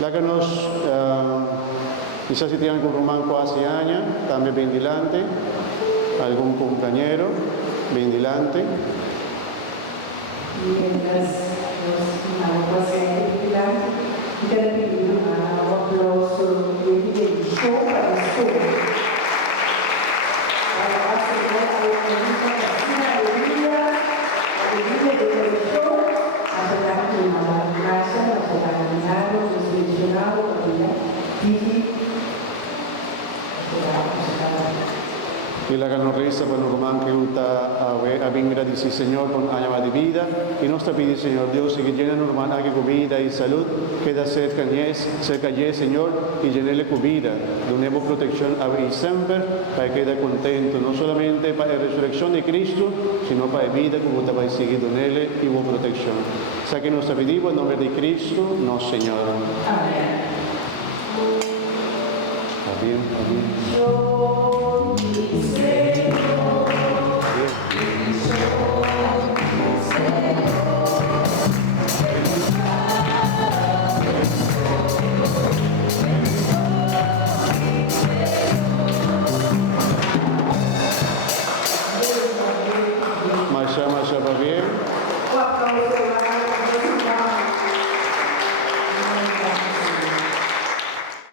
Láganos, quizás si tienen algún román quasi año, también bien delante, algún compañero, bien delante. Mientras los manos se pilan, y te pido un aplauso de show para el show. Para hacer una alegría del show, hacer una gracia, los organizados, los mencionados, y Y la nos resta per un román que uta a venir dice Señor con año de vida y nos pide Señor Dios que llenen un román que comida y salud queda cerca de Señor y llenele comida de una nueva protección a y siempre para que quede contento no solamente para la resurrección de Cristo sino para la vida que usted va a seguir con él y buena protección. Sa que nos pedimos en nombre de Cristo, no Señor. Amén. Amén. Amén. Yo Señor, Marcha va bien.